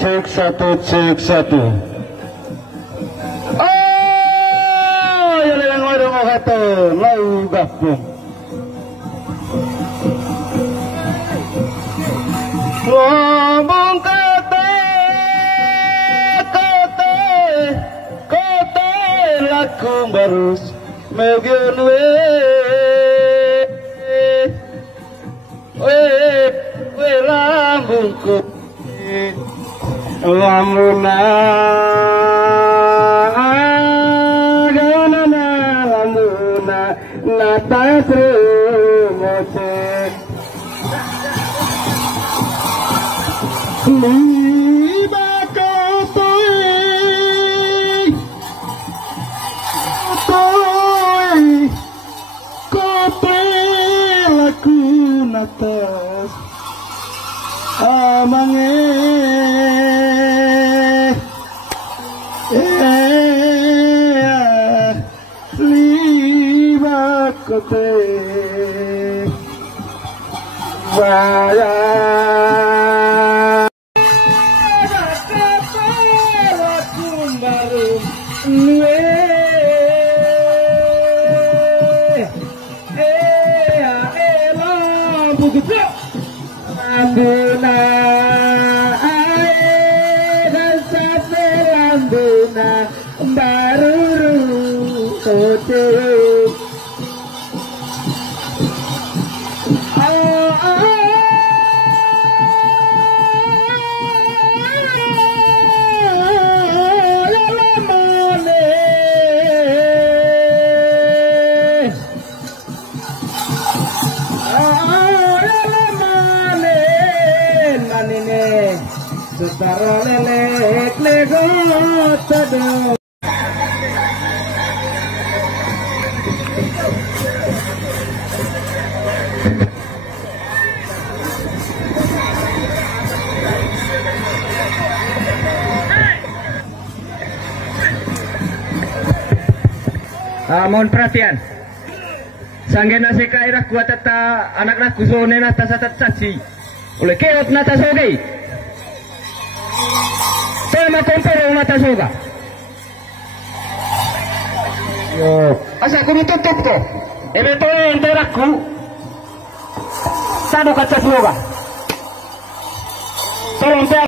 Cek satu, cek satu. Oh, ya yang ngorong kata, lau gabung. Ngomong kata, laku barus megion we lambungku. Lamuna gaunana lamuna nata sremoce liba kotoy laku natas amange liba kote vaya mohon perhatian. Sanggena seka irah kuat tata anak nak kusone nata satat saksi. Oleh keot nata soge. Tema komporo nata soga. Yo, asa kudu tutup to. Ele to enteraku. Sado kaca soga. Tolong pe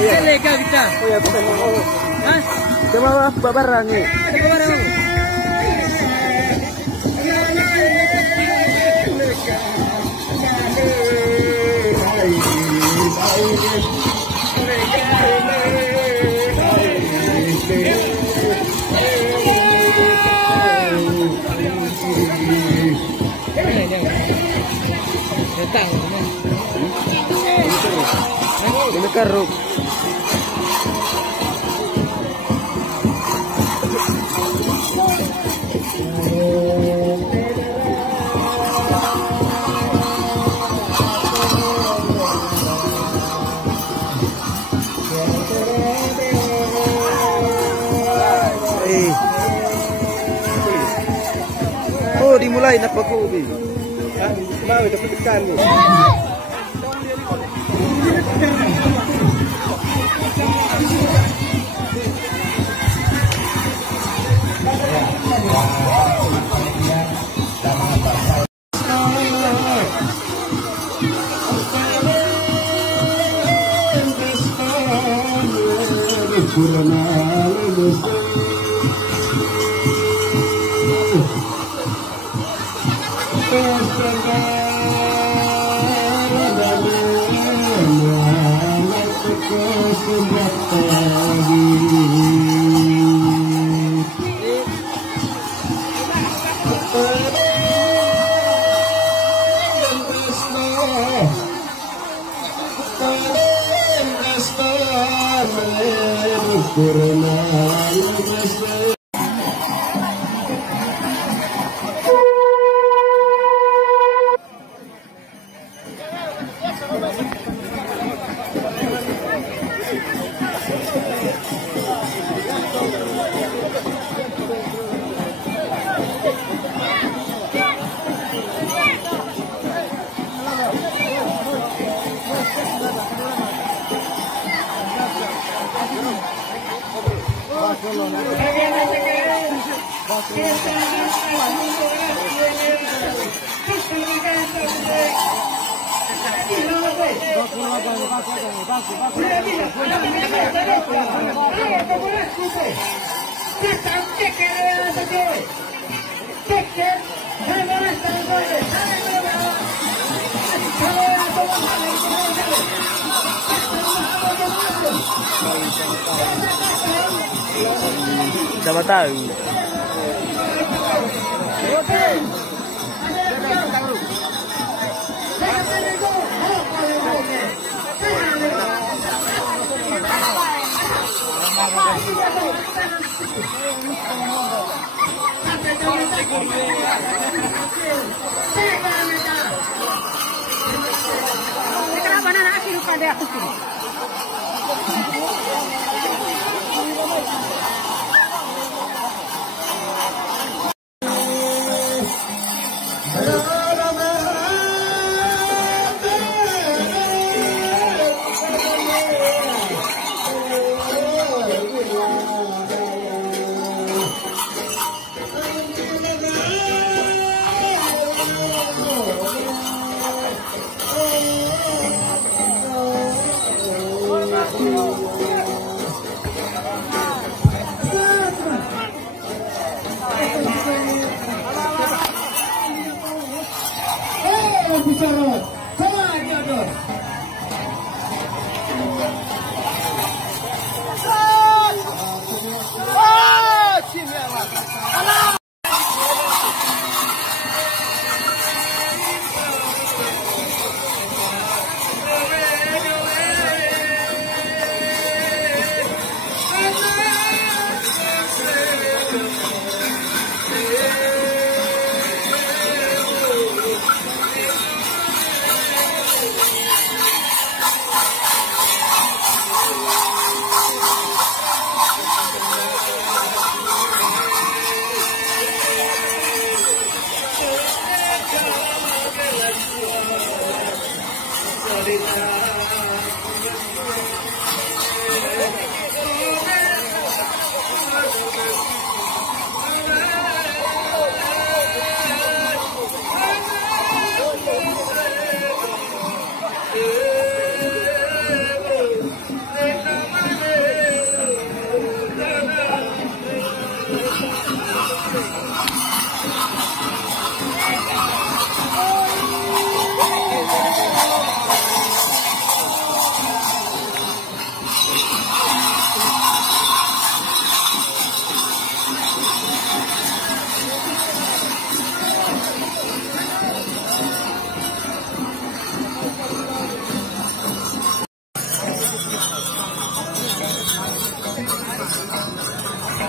Legal kita. Oh ya, bukan mau. Hah? Coba barang ni. Ada barang. Datang. Ini keruk. Oh, dimulai nak pakai ubi. Hah? Mau kita tekan ni. Siapa tahu. Kenapa anak akhir pada aku sini?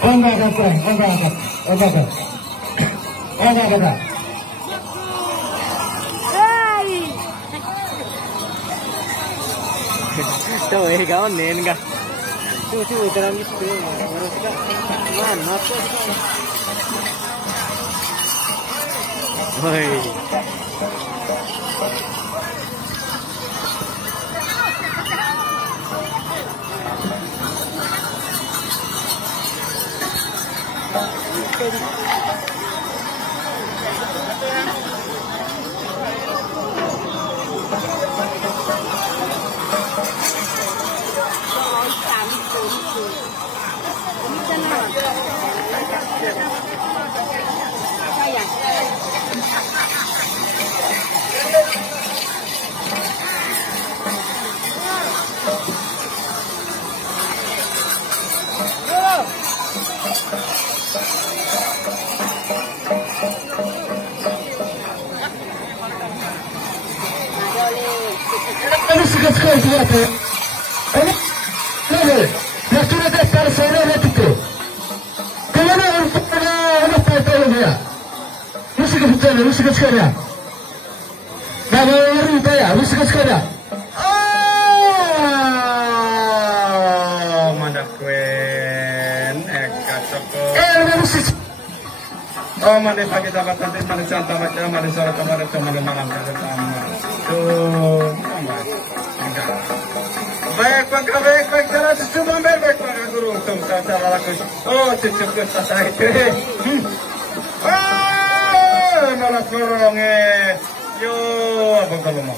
enggak. Tuh, kawan nih enggak. Tuh, dalam itu. Mana tuh? Woi. Ini sekali siapa? Ini sudah dasar saya itu. Kemana untuk anak dia? Musik sekali. Nama Rita ya, musik sekali. Oh, mana kuen, kacoko. Musik. Oh, mana pagi dapat nanti mana santai macam mana sore kemarin cuma malam sama. Tuh, baik, jalan cuma baik, guru untuk cara laku. Oh, cukup selesai. Malah korong yo, abang kalau mau.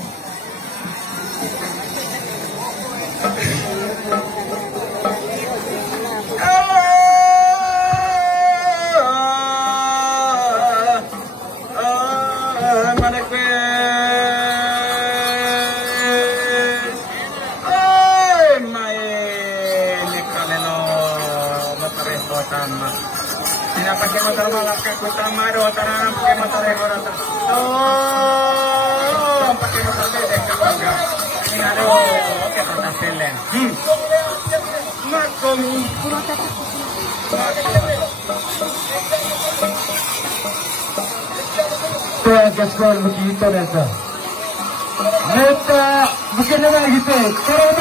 Pakai motor malap ke utama do tanah pakai motor rekor atas. Oh, pakai motor bedek ke bangga. Ini ada oke atas selen. Makom. Tuh gaskol begitu desa. Mereka bukan lagi gitu. Kalau